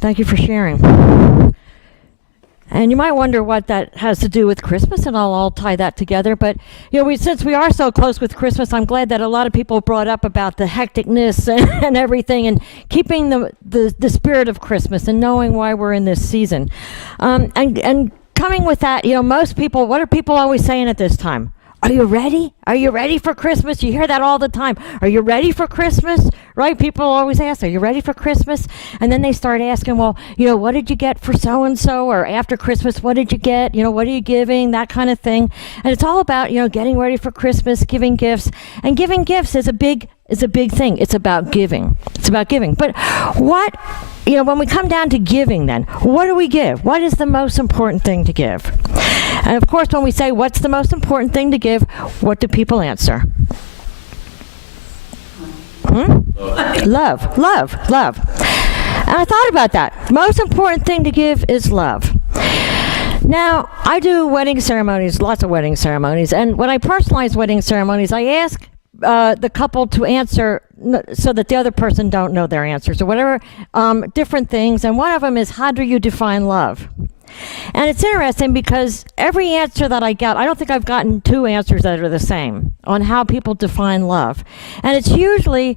Thank you for sharing. And you might wonder what that has to do with Christmas, and I'll tie that together. But since we are so close with Christmas, I'm glad that a lot of people brought up about the hecticness and everything, and keeping the spirit of Christmas and knowing why we're in this season. And coming with that, most people, what are people always saying at this time? Are you ready? Are you ready for Christmas? You hear that all the time. Are you ready for Christmas? Right? People always ask, are you ready for Christmas? And then they start asking, well, what did you get for so-and-so? Or after Christmas, what did you get? What are you giving? That kind of thing. And it's all about, getting ready for Christmas, giving gifts. And giving gifts is a big thing. It's about giving. It's about giving. But when we come down to giving then, what do we give? What is the most important thing to give? And of course, when we say, what's the most important thing to give, what do people answer? Love. And I thought about that. Most important thing to give is love. Now, I do wedding ceremonies, lots of wedding ceremonies, and when I personalize wedding ceremonies, I ask the couple to answer so that the other person don't know their answers or whatever, different things, and one of them is, how do you define love? And it's interesting because every answer that I get, I don't think I've gotten two answers that are the same on how people define love. And it's usually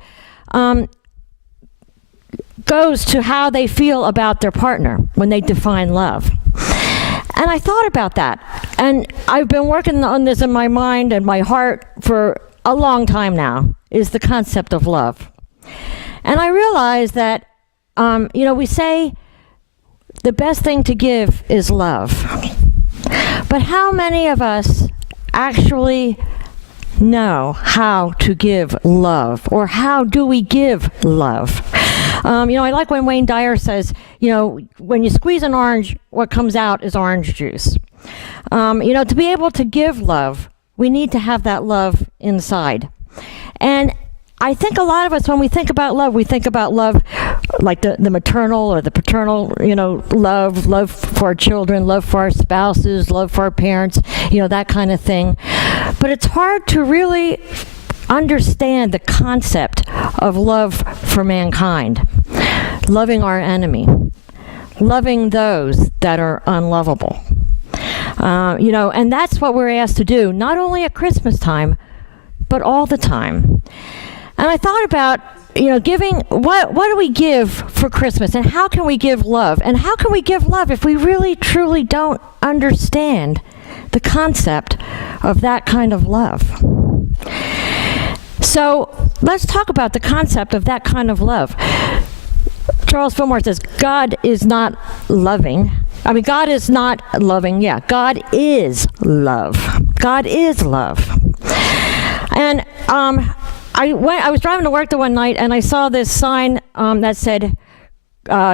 goes to how they feel about their partner when they define love. And I thought about that. And I've been working on this in my mind and my heart for a long time now, is the concept of love. And I realized that, we say the best thing to give is love. But how many of us actually know how to give love, or how do we give love? I like when Wayne Dyer says, when you squeeze an orange, what comes out is orange juice. To be able to give love, we need to have that love inside. And I think a lot of us, when we think about love like the maternal or the paternal, love for our children, love for our spouses, love for our parents, that kind of thing. But it's hard to really understand the concept of love for mankind, loving our enemy, loving those that are unlovable. And that's what we're asked to do, not only at Christmas time, but all the time. And I thought about, giving, what do we give for Christmas, and how can we give love? And how can we give love if we really, truly don't understand the concept of that kind of love? So let's talk about the concept of that kind of love. Charles Fillmore says, God is not loving. God is not loving. Yeah, God is love. God is love. And I was driving to work the one night, and I saw this sign that said,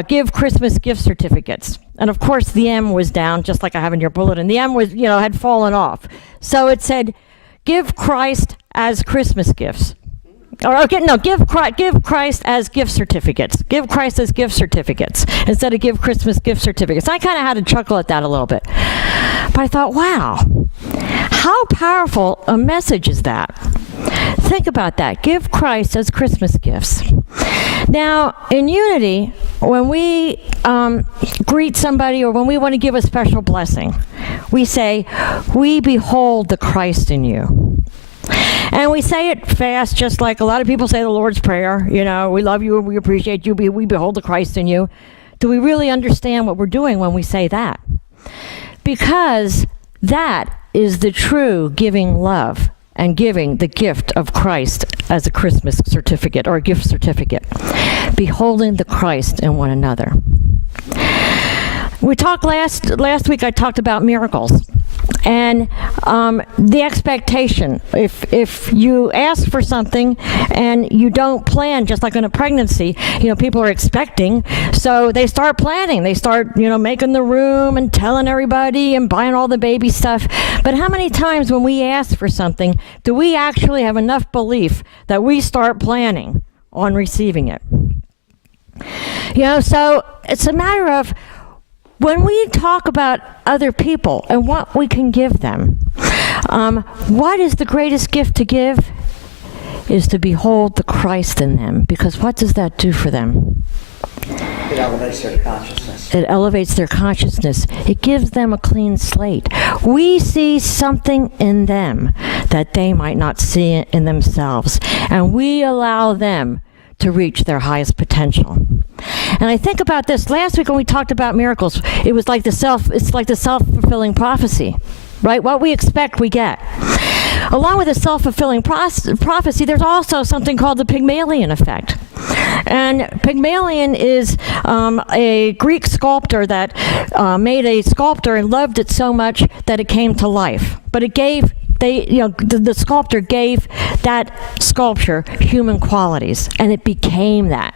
give Christmas gift certificates. And of course, the M was down, just like I have in your bulletin. The M was, had fallen off. So it said, give Christ as Christmas gifts. Give Christ as gift certificates. Give Christ as gift certificates instead of give Christmas gift certificates. I kind of had to chuckle at that a little bit. But I thought, wow, how powerful a message is that? Think about that. Give Christ as Christmas gifts. Now, in Unity, when we greet somebody or when we want to give a special blessing, we say, we behold the Christ in you. And we say it fast, just like a lot of people say the Lord's Prayer. We love you and we appreciate you. We behold the Christ in you. Do we really understand what we're doing when we say that? Because that is the true giving love and giving the gift of Christ as a Christmas certificate or a gift certificate. Beholding the Christ in one another. We talked last week, I talked about miracles. And the expectation, if you ask for something and you don't plan, just like in a pregnancy, people are expecting, so they start planning. They start, making the room and telling everybody and buying all the baby stuff. But how many times when we ask for something, do we actually have enough belief that we start planning on receiving it? So it's a matter of, when we talk about other people and what we can give them, what is the greatest gift to give? is to behold the Christ in them, because what does that do for them? It elevates their consciousness. It elevates their consciousness. It gives them a clean slate. We see something in them that they might not see in themselves, and we allow them to reach their highest potential. And I think about this last week when we talked about miracles. It's like the self-fulfilling prophecy, right? What we expect, we get. Along with the self-fulfilling prophecy, there's also something called the Pygmalion effect. And Pygmalion is a Greek sculptor that made a sculpture and loved it so much that it came to life. But the sculptor gave that sculpture human qualities, and it became that.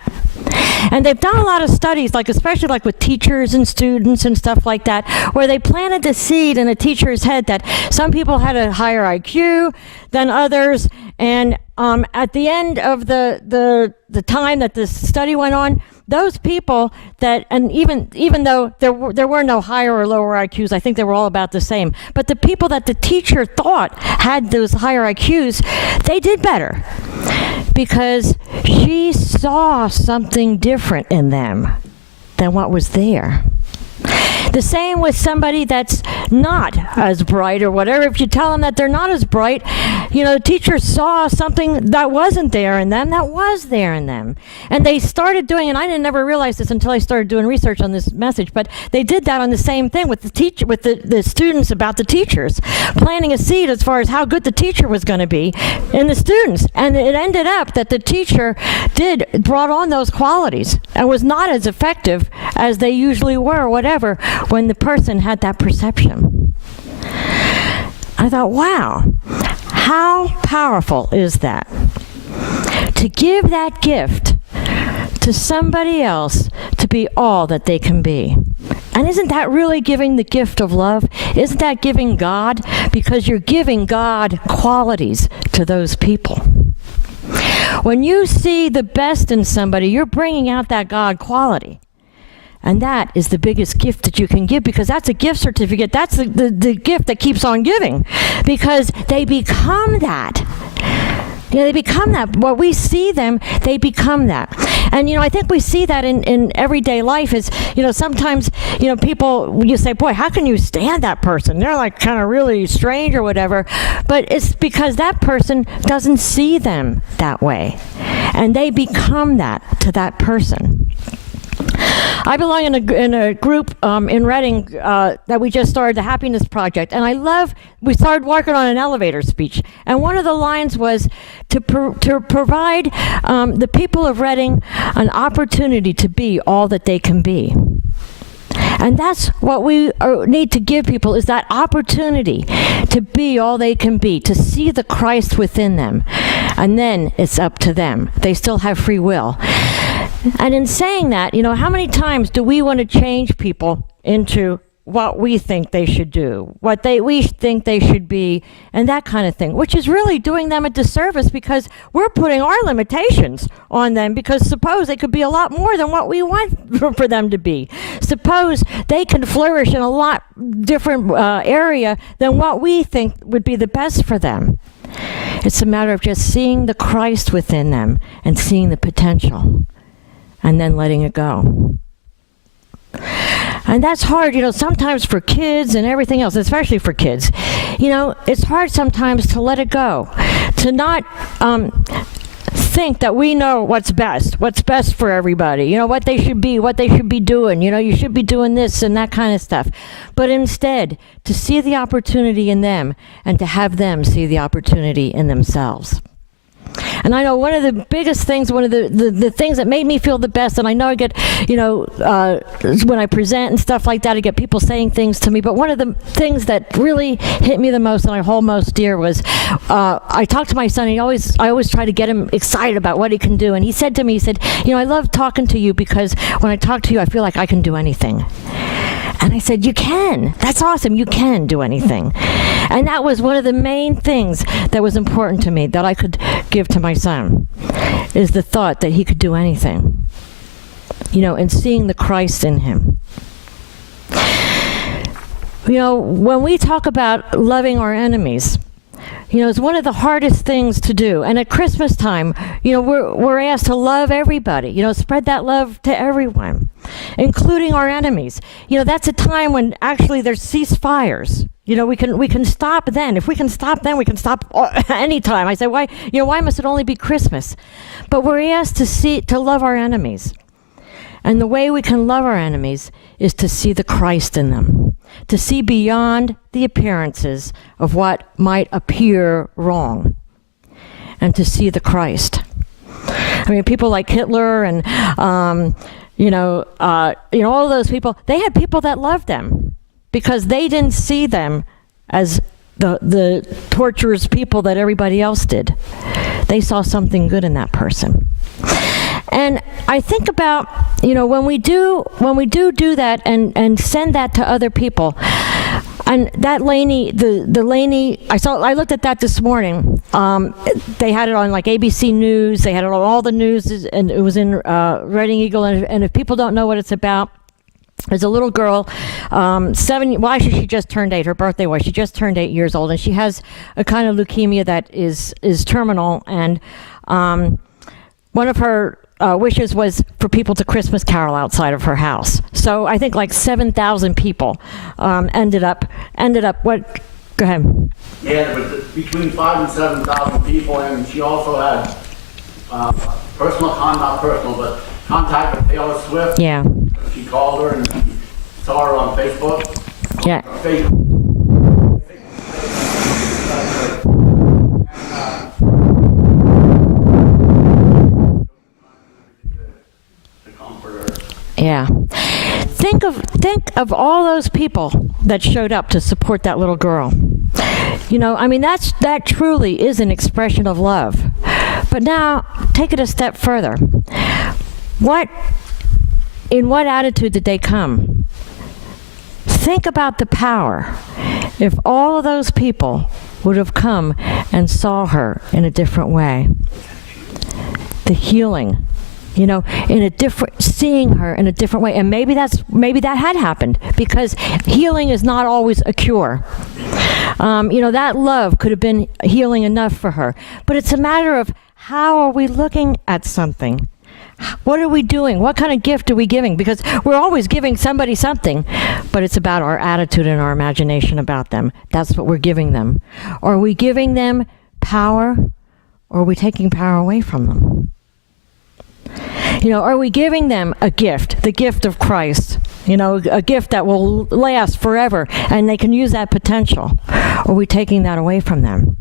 And they've done a lot of studies, especially with teachers and students and stuff like that, where they planted the seed in a teacher's head that some people had a higher IQ than others. And at the end of the time that this study went on, those people that, and even though there were no higher or lower IQs, I think they were all about the same. But the people that the teacher thought had those higher IQs, they did better, because she saw something different in them than what was there. The same with somebody that's not as bright or whatever. If you tell them that they're not as bright, the teacher saw something that wasn't there in them that was there in them. And they started doing, and I didn't never realize this until I started doing research on this message, but they did that on the same thing with the teacher, with the students about the teachers, planting a seed as far as how good the teacher was going to be in the students. And it ended up that the teacher brought on those qualities and was not as effective as they usually were or whatever when the person had that perception. I thought, wow, how powerful is that? To give that gift to somebody else to be all that they can be. And isn't that really giving the gift of love? Isn't that giving God? Because you're giving God qualities to those people. When you see the best in somebody, you're bringing out that God quality. And that is the biggest gift that you can give, because that's a gift certificate. That's the gift that keeps on giving, because they become that. They become that. What we see them, they become that. And, I think we see that in everyday life is, sometimes, people, you say, boy, how can you stand that person? They're kind of really strange or whatever. But it's because that person doesn't see them that way. And they become that to that person. I belong in a group in Reading that we just started, the Happiness Project, and we started working on an elevator speech, and one of the lines was to provide the people of Reading an opportunity to be all that they can be. And that's what we need to give people, is that opportunity to be all they can be, to see the Christ within them. And then it's up to them. They still have free will. And in saying that, how many times do we want to change people into what we think they should do, what we think they should be, and that kind of thing, which is really doing them a disservice, because we're putting our limitations on them, because suppose they could be a lot more than what we want for them to be. Suppose they can flourish in a lot different area than what we think would be the best for them. It's a matter of just seeing the Christ within them and seeing the potential, and then letting it go. And that's hard, sometimes for kids and everything else, especially for kids. It's hard sometimes to let it go, to not think that we know what's best for everybody, what they should be doing, you should be doing this and that kind of stuff. But instead, to see the opportunity in them and to have them see the opportunity in themselves. And I know one of the biggest things, one of the things that made me feel the best, and I know I get, when I present and stuff like that, I get people saying things to me, but one of the things that really hit me the most and I hold most dear was, I talked to my son, and I always try to get him excited about what he can do, and he said to me, I love talking to you, because when I talk to you, I feel like I can do anything. And I said, you can. That's awesome. You can do anything. And that was one of the main things that was important to me, that I could give to my son, is the thought that he could do anything, and seeing the Christ in him. When we talk about loving our enemies, You know, it's one of the hardest things to do. And at Christmas time, you know, we're asked to love everybody, you know, spread that love to everyone, including our enemies. You know, that's a time when actually there's ceasefires. You know, we can stop then. If we can stop then, we can stop any time. I say, why must it only be Christmas? But we're asked to love our enemies. And the way we can love our enemies is to see the Christ in them, to see beyond the appearances of what might appear wrong, and to see the Christ. I mean, people like Hitler and all those people. They had people that loved them because they didn't see them as the torturous people that everybody else did. They saw something good in that person. And I think about, you know, when we do that and send that to other people, and that Laney, the Laney, I looked at that this morning. They had it on like ABC News. They had it on all the news, and it was in Reading Eagle. And if people don't know what it's about, there's a little girl, actually she just turned 8. Her birthday was, she just turned 8 years old, and she has a kind of leukemia that is terminal. And one of her wishes was for people to Christmas carol outside of her house. So I think like 7,000 people ended up. What? Go ahead. Yeah, but between 5,000 and 7,000 people, and she also had not personal, but contact with Taylor Swift. Yeah. She called her and saw her on Facebook. Yeah. Yeah. Think of all those people that showed up to support that little girl. You know, I mean, that truly is an expression of love. But now, take it a step further. In what attitude did they come? Think about the power. If all of those people would have come and saw her in a different way. The healing. You know, seeing her in a different way. And maybe that had happened, because healing is not always a cure. That love could have been healing enough for her. But it's a matter of, how are we looking at something? What are we doing? What kind of gift are we giving? Because we're always giving somebody something, but it's about our attitude and our imagination about them. That's what we're giving them. Are we giving them power, or are we taking power away from them? You know, are we giving them a gift, the gift of Christ? You know, a gift that will last forever, and they can use that potential. Or are we taking that away from them?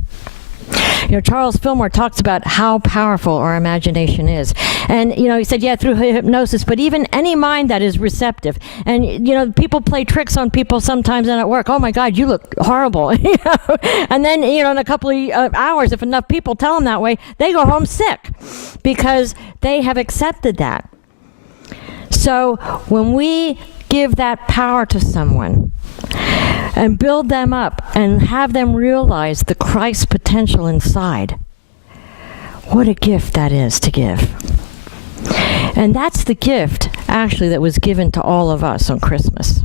You know, Charles Fillmore talks about how powerful our imagination is. And, you know, he said, yeah, through hypnosis, but even any mind that is receptive. And, you know, people play tricks on people sometimes and at work. Oh, my God, you look horrible. You know? And then, you know, in a couple of hours, if enough people tell them that way, they go home sick because they have accepted that. So when we give that power to someone and build them up and have them realize the Christ potential inside, what a gift that is to give. And that's the gift, actually, that was given to all of us on Christmas.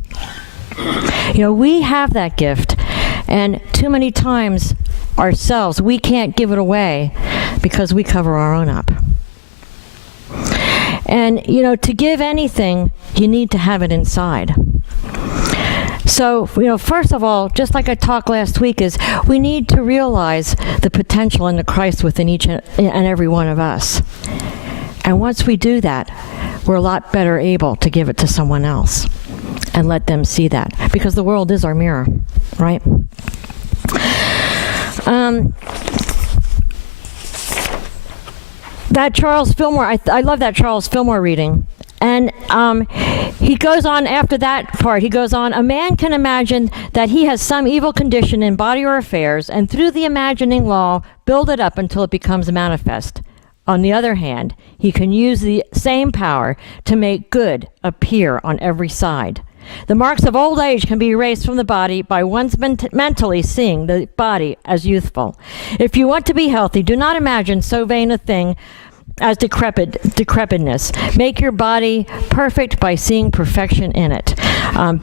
You know, we have that gift, and too many times ourselves, we can't give it away because we cover our own up. And, you know, to give anything, you need to have it inside. So, you know, first of all, just like I talked last week, is we need to realize the potential in the Christ within each and every one of us. And once we do that, we're a lot better able to give it to someone else and let them see that. Because the world is our mirror, right? That Charles Fillmore, I love that Charles Fillmore reading. And he goes on after that part, he goes on, a man can imagine that he has some evil condition in body or affairs, and through the imagining law, build it up until it becomes manifest. On the other hand, he can use the same power to make good appear on every side. The marks of old age can be erased from the body by one's mentally seeing the body as youthful. If you want to be healthy, do not imagine so vain a thing as decrepitness. Make your body perfect by seeing perfection in it.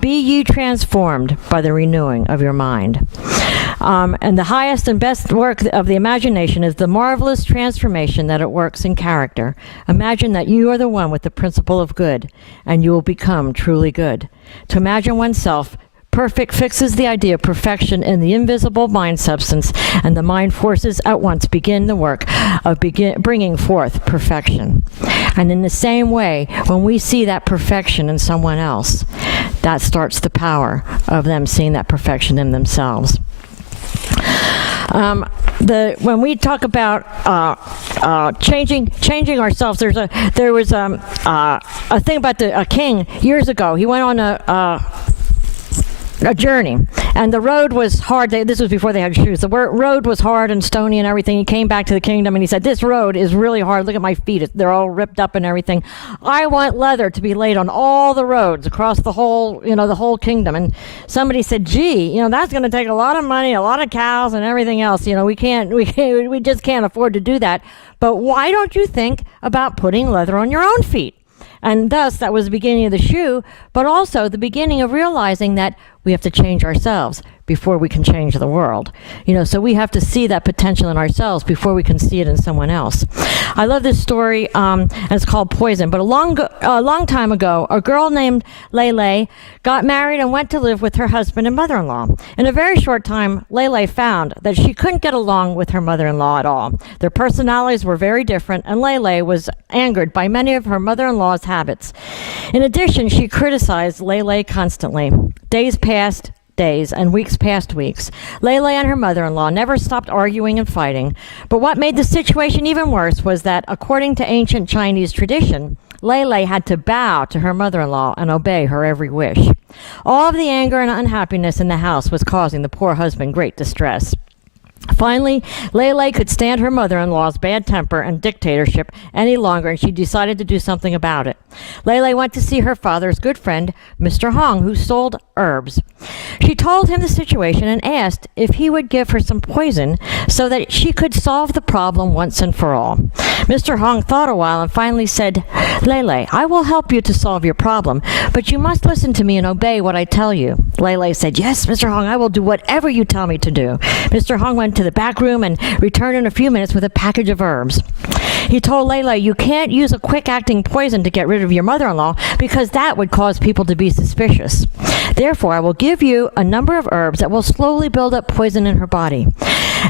Be ye transformed by the renewing of your mind. And the highest and best work of the imagination is the marvelous transformation that it works in character. Imagine that you are the one with the principle of good, and you will become truly good. To imagine oneself perfect fixes the idea of perfection in the invisible mind substance, and the mind forces at once begin the work of bringing forth perfection. And in the same way, when we see that perfection in someone else, that starts the power of them seeing that perfection in themselves. When we talk about changing ourselves, there was a thing about a king years ago. He went on a journey, and the road was hard. This was before they had shoes. The road was hard and stony and everything. He came back to the kingdom and he said, "This road is really hard. Look at my feet. They're all ripped up and everything. I want leather to be laid on all the roads across the whole kingdom." And somebody said, "Gee, that's going to take a lot of money, a lot of cows and everything else. We just can't afford to do that. But why don't you think about putting leather on your own feet?" And thus, that was the beginning of the shoe, but also the beginning of realizing that we have to change ourselves before we can change the world. So we have to see that potential in ourselves before we can see it in someone else. I love this story, and it's called Poison. But a long time ago, a girl named Lele got married and went to live with her husband and mother-in-law. In a very short time, Lele found that she couldn't get along with her mother-in-law at all. Their personalities were very different, and Lele was angered by many of her mother-in-law's habits. In addition, she criticized Lele constantly. Days passed days and weeks past weeks. Lele and her mother-in-law never stopped arguing and fighting. But what made the situation even worse was that, according to ancient Chinese tradition, Lele had to bow to her mother-in-law and obey her every wish. All of the anger and unhappiness in the house was causing the poor husband great distress. Finally, Lele could stand her mother-in-law's bad temper and dictatorship any longer, and she decided to do something about it. Lele went to see her father's good friend, Mr. Hong, who sold herbs. She told him the situation and asked if he would give her some poison so that she could solve the problem once and for all. Mr. Hong thought a while and finally said, "Lele, I will help you to solve your problem, but you must listen to me and obey what I tell you." Lele said, "Yes, Mr. Hong, I will do whatever you tell me to do." Mr. Hong went to the back room and returned in a few minutes with a package of herbs. He told Lele, "You can't use a quick-acting poison to get rid of your mother-in-law because that would cause people to be suspicious. Therefore, I will give you a number of herbs that will slowly build up poison in her body.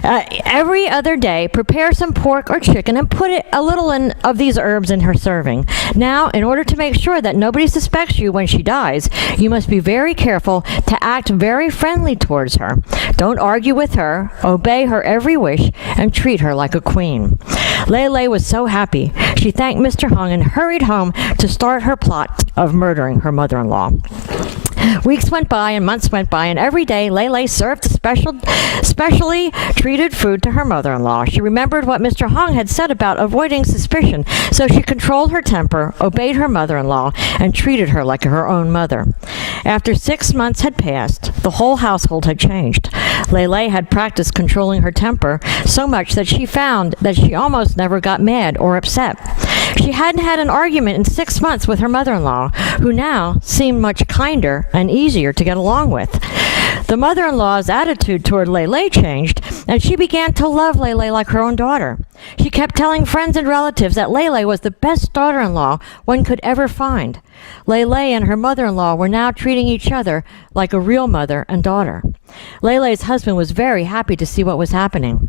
Every other day, prepare some pork or chicken and put a little of these herbs in her serving. Now, in order to make sure that nobody suspects you when she dies, you must be very careful to act very friendly towards her. Don't argue with her, obey her every wish, and treat her like a queen." Lele was so happy. She thanked Mr. Hong and hurried home to start her plot of murdering her mother-in-law. Weeks went by and months went by, and every day Lele served specially treated food to her mother-in-law. She remembered what Mr. Hong had said about avoiding suspicion, so she controlled her temper, obeyed her mother-in-law, and treated her like her own mother. After 6 months had passed, the whole household had changed. Lele had practiced controlling her temper so much that she found that she almost never got mad or upset. She hadn't had an argument in 6 months with her mother-in-law, who now seemed much kinder and easier to get along with. The mother-in-law's attitude toward Lele changed, and she began to love Lele like her own daughter. She kept telling friends and relatives that Lele was the best daughter-in-law one could ever find. Lele and her mother-in-law were now treating each other like a real mother and daughter. Lele's husband was very happy to see what was happening.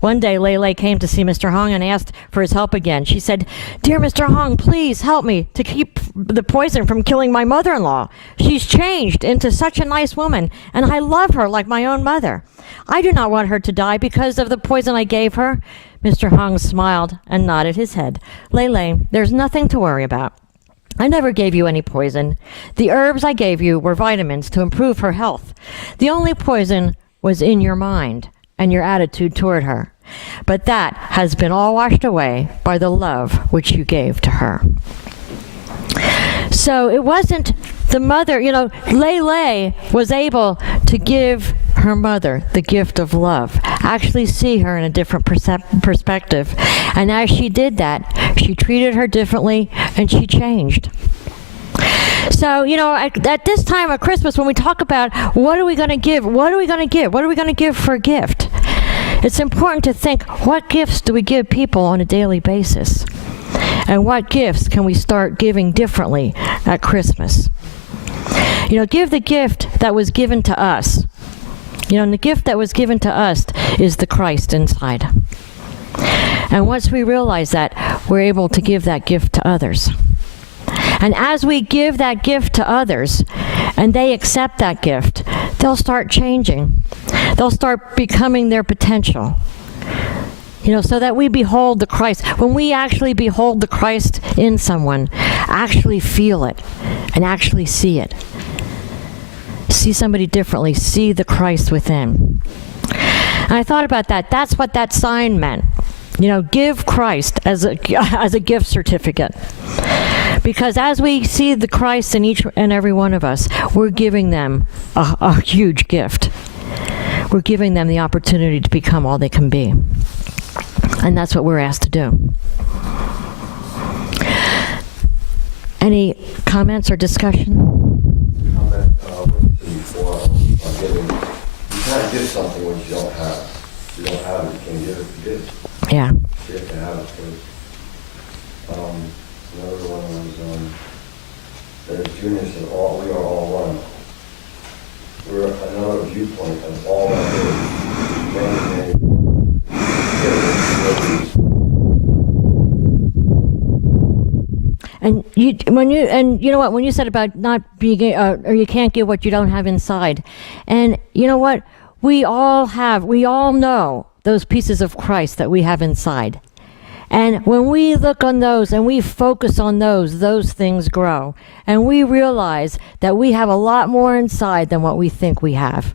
One day, Lele came to see Mr. Hong and asked for his help again. She said, "Dear Mr. Hong, please help me to keep the poison from killing my mother-in-law. She's changed into such a nice woman, and I love her like my own mother. I do not want her to die because of the poison I gave her." Mr. Hong smiled and nodded his head. "Lele, there's nothing to worry about. I never gave you any poison. The herbs I gave you were vitamins to improve her health. The only poison was in your mind and your attitude toward her. But that has been all washed away by the love which you gave to her." So it wasn't the mother, Lele was able to give her mother the gift of love, actually see her in a different perspective. And as she did that, she treated her differently and she changed. So, at this time of Christmas, when we talk about what are we going to give, what are we going to give, what are we going to give for a gift, it's important to think, what gifts do we give people on a daily basis? And what gifts can we start giving differently at Christmas? Give the gift that was given to us. And the gift that was given to us is the Christ inside. And once we realize that, we're able to give that gift to others. And as we give that gift to others, and they accept that gift, they'll start changing. They'll start becoming their potential. So that we behold the Christ. When we actually behold the Christ in someone, actually feel it and actually see it. See somebody differently, see the Christ within. And I thought about that. That's what that sign meant. Give Christ as a gift certificate. Because as we see the Christ in each and every one of us, we're giving them a huge gift. We're giving them the opportunity to become all they can be. And that's what we're asked to do. Any comments or discussion? Comment before on giving. You can't give something which you don't have. If you don't have it, you can't give it. You give. Yeah. You have to have it first. Another one was, there's Junior said, we are all one. We're another viewpoint of all that is. And when you said about not being, or you can't give what you don't have inside, and you know what, we all know those pieces of Christ that we have inside. And when we look on those and we focus on those things grow. And we realize that we have a lot more inside than what we think we have.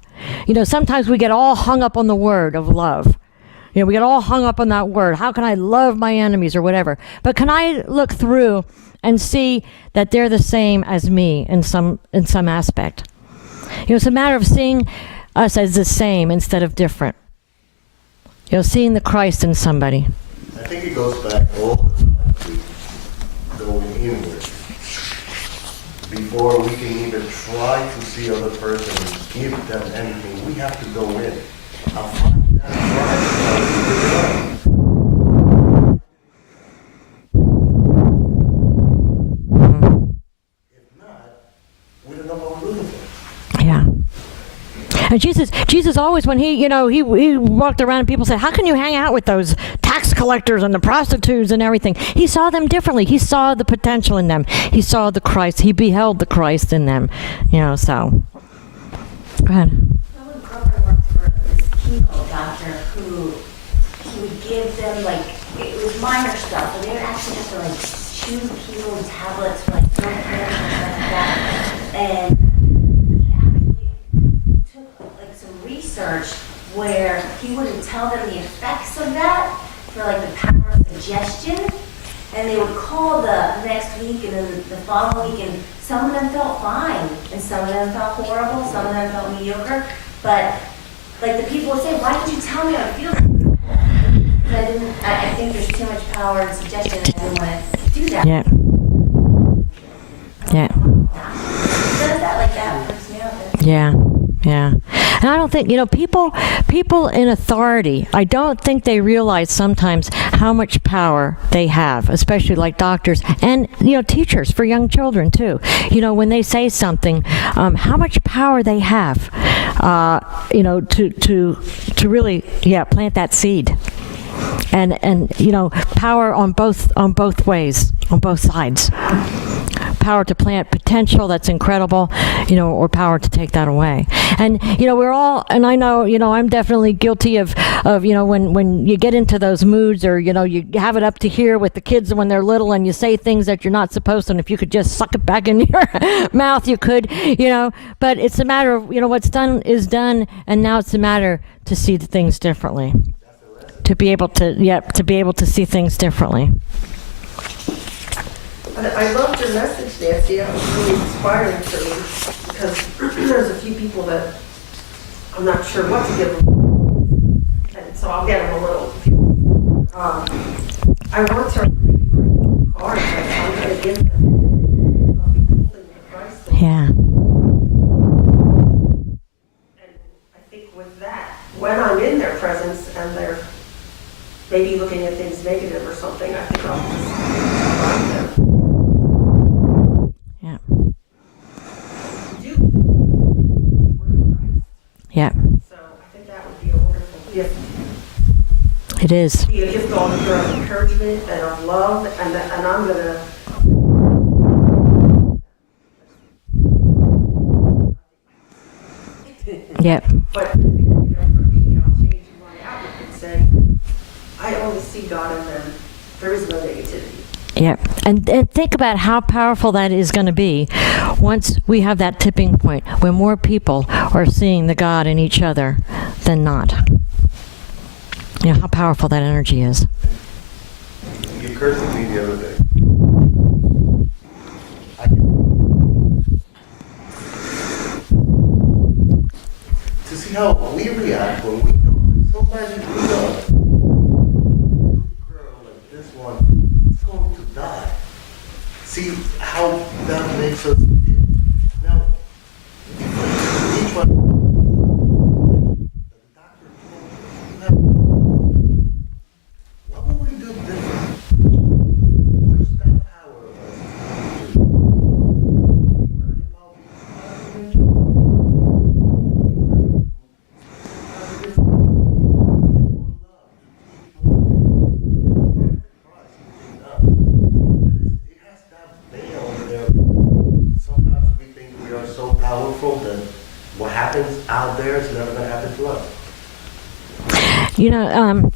Sometimes we get all hung up on the word of love. We get all hung up on that word. How can I love my enemies or whatever? But can I look through and see that they're the same as me in some aspect? It's a matter of seeing us as the same instead of different. Seeing the Christ in somebody. I think it goes back all the time to going inward. Before we can even try to see other person and give them anything, we have to go in. I'll find that drive. If not, we don't know what we're looking for. Yeah. And Jesus always, when he walked around and people said, how can you hang out with those tax collectors and the prostitutes and everything? He saw them differently. He saw the potential in them. He saw the Christ. He beheld the Christ in them. So. Go ahead. Someone Kroger worked for this chemo doctor who he would give them, it was minor stuff, but they would actually have to, chew chemo tablets for, throat cancer and stuff like that. And some research where he wouldn't tell them the effects of that for the power of suggestion, and they would call the next week and then the following week, and some of them felt fine and some of them felt horrible, some of them felt mediocre, but the people would say, why didn't you tell me how to feel? I think there's too much power in suggestion and I didn't want to do that. Yeah. Yeah. Does that like that freaks me out. Yeah. Yeah. And I don't think, people in authority, I don't think they realize sometimes how much power they have, especially like doctors and, teachers for young children too. When they say something, how much power they have, to really, plant that seed. And power on both ways, on both sides. Power to plant potential that's incredible, or power to take that away. And, we're all, and I know, I'm definitely guilty of when you get into those moods or, you have it up to here with the kids when they're little and you say things that you're not supposed to, and if you could just suck it back in your mouth, you could, but it's a matter of, what's done is done, and now it's a matter to see the things differently. To be able to see things differently. I loved your message, Nancy. It was really inspiring for me because there's a few people that I'm not sure what to give them, and so I'll get them a little. I want to write cards that I'm going to give them. Beholding the Christ It is. be a gift of encouragement and of love, and I'm gonna. Yep. But for me, I'll change my outlook and say, I only see God in them. There is no negativity. Yep. And think about how powerful that is going to be once we have that tipping point where more people are seeing the God in each other than not. You know, how powerful that energy is. You cursed at me the other day. To see how we react when we know somebody we know, little girl like this one is going to die. See how that makes us feel. Now, each one, the doctor told us, what will we do different? Where's that power of us to worry about it has that veil there. Sometimes we think we are so powerful that what happens out there is never going to happen to us. You know,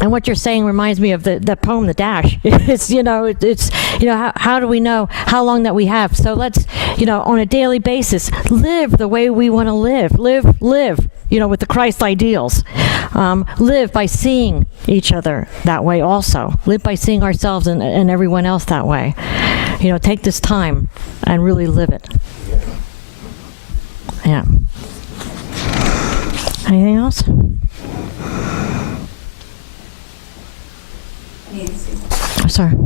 and what you're saying reminds me of the poem, The Dash. It's, you know, it's, you know, how do we know how long that we have? So let's, you know, on a daily basis, live the way we want to live. Live, you know, with the Christ ideals. Live by seeing each other that way also. Live by seeing ourselves and everyone else that way. You know, take this time and really live it. Yeah. Anything else? Nancy. I'm sorry. Tell a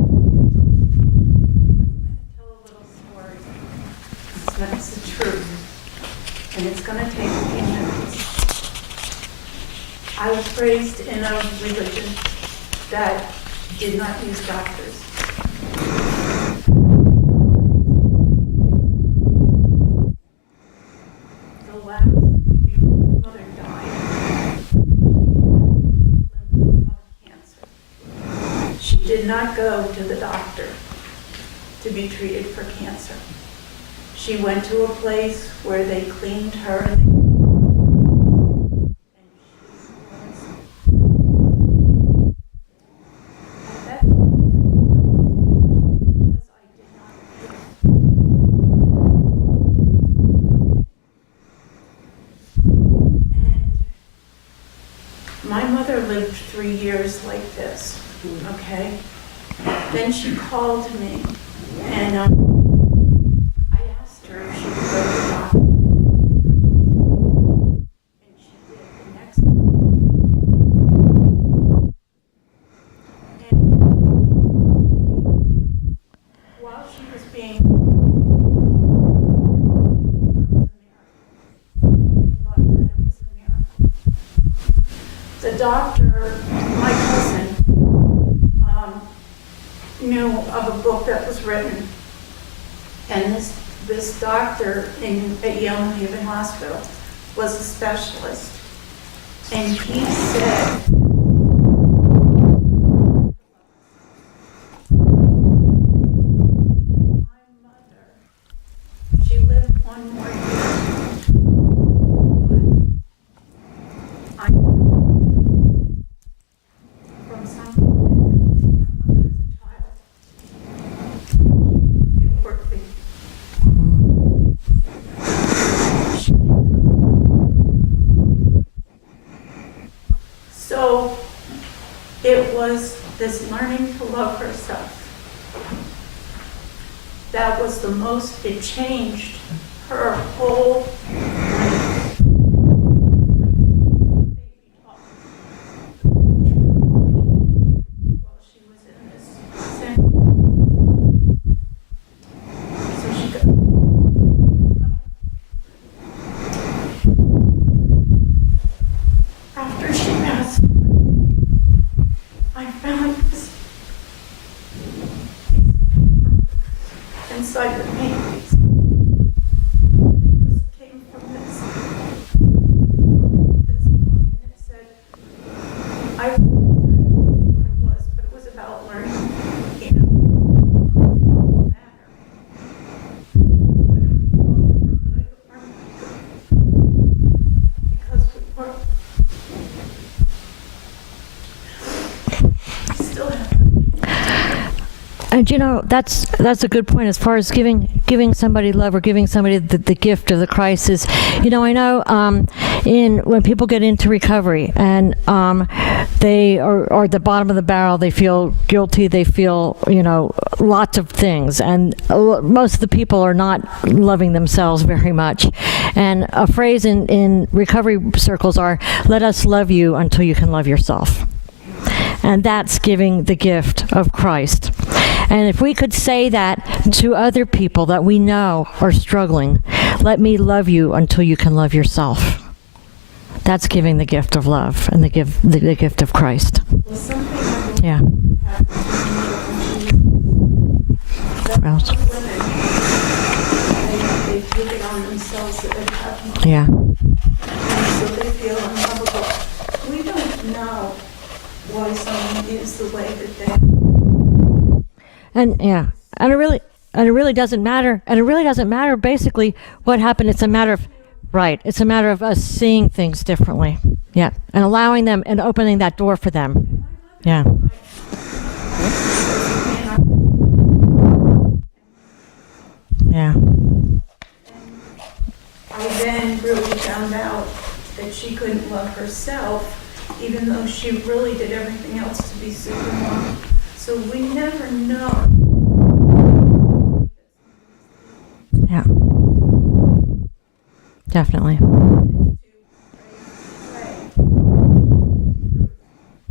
little story. That's the truth. And it's going to take a few minutes. I was raised in a religion that did not use doctors. The last, before my mother died, she had lymphoma cancer. She did not go to the doctor to be treated for cancer. She went to a place where they cleaned her and she was, at that point, because I did not and my mother lived 3 years like this, okay? Then she called me, and I asked her if she could go to the doctor. And she did the next and while she was being thought that it was a miracle. The doctor, my cousin, knew of a book that was written, and this doctor at Yale New Haven Hospital was a specialist, and he said, my mother, she lived one more year, but I knew from something my mother as a child. It worked. So it was this learning to love herself. That was the most, it changed her whole life. While she was in this center. So she got, after she passed, I found this inside the matrix. It came And you know, that's a good point as far as giving somebody love or giving somebody the gift of the Christ is, you know, I know when people get into recovery and they are at the bottom of the barrel, they feel guilty, they feel, you know, lots of things, and most of the people are not loving themselves very much. And a phrase in recovery circles are, "Let us love you until you can love yourself." And that's giving the gift of Christ. And if we could say that to other people that we know are struggling, let me love you until you can love yourself. That's giving the gift of love and the gift of Christ. Well, something Yeah. What else? they take it on themselves that they have, Yeah. so they feel unlovable. We don't know why someone is the way that they. And yeah, and it really doesn't matter. And it really doesn't matter basically what happened. It's a matter of, right, it's a matter of us seeing things differently. Yeah, and allowing them and opening that door for them. Yeah. Yeah. I then really found out that she couldn't love herself, even though she really did everything else to be supermom. So we never know. Yeah. Definitely.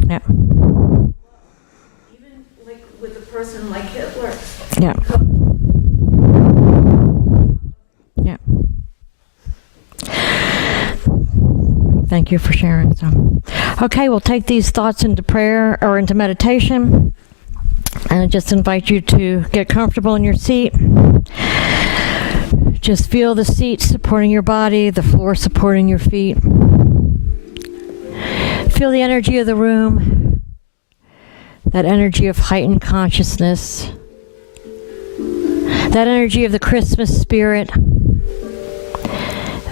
Yeah. Even like with a person like Hitler. Yeah. Yeah. Thank you for sharing. So, okay, we'll take these thoughts into prayer or into meditation. And I just invite you to get comfortable in your seat. Just feel the seat supporting your body, the floor supporting your feet. Feel the energy of the room, that energy of heightened consciousness, that energy of the Christmas spirit,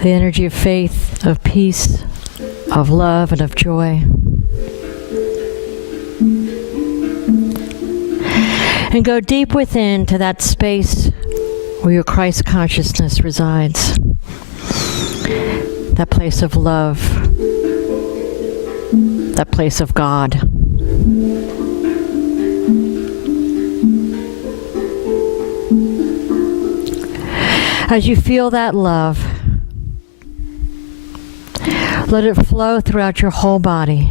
the energy of faith, of peace, of love, and of joy. And go deep within to that space where your Christ consciousness resides. That place of love. That place of God. As you feel that love, let it flow throughout your whole body.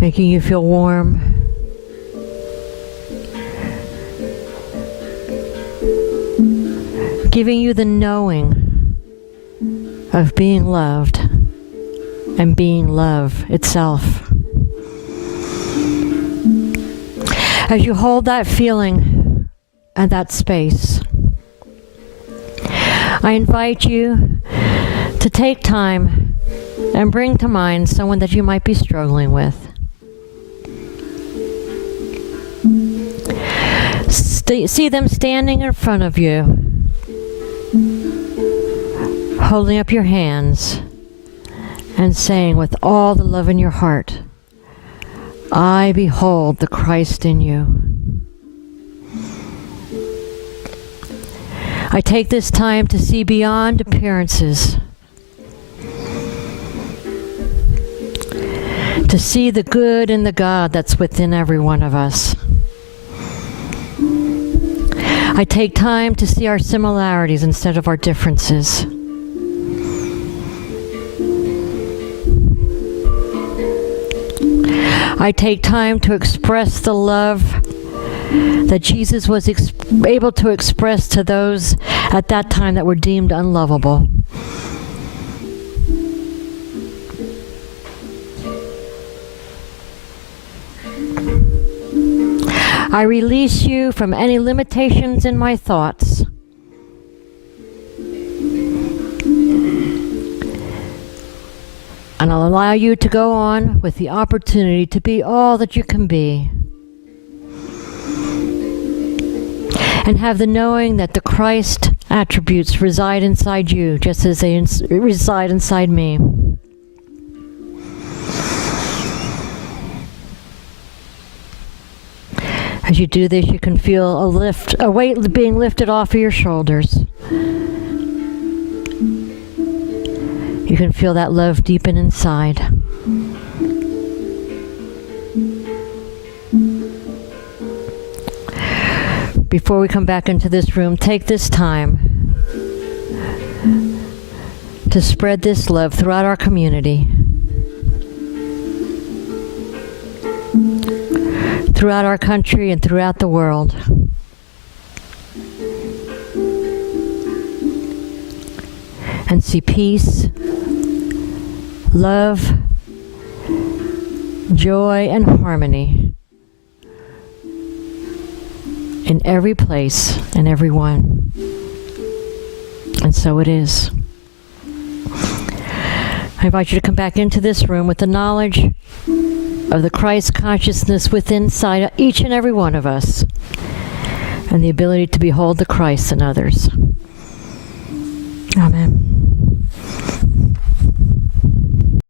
Making you feel warm. Giving you the knowing of being loved and being love itself. As you hold that feeling and that space, I invite you to take time and bring to mind someone that you might be struggling with. See them standing in front of you, holding up your hands and saying with all the love in your heart, I behold the Christ in you. I take this time to see beyond appearances, to see the good and the God that's within every one of us. I take time to see our similarities instead of our differences. I take time to express the love that Jesus was able to express to those at that time that were deemed unlovable. I release you from any limitations in my thoughts. And I'll allow you to go on with the opportunity to be all that you can be. And have the knowing that the Christ attributes reside inside you, just as they reside inside me. As you do this, you can feel a weight being lifted off of your shoulders. You can feel that love deepen inside. Before we come back into this room, take this time to spread this love throughout our community, throughout our country, and throughout the world. And see peace, love, joy, and harmony in every place and every one. And so it is. I invite you to come back into this room with the knowledge of the Christ consciousness within inside each and every one of us, and the ability to behold the Christ in others. Amen.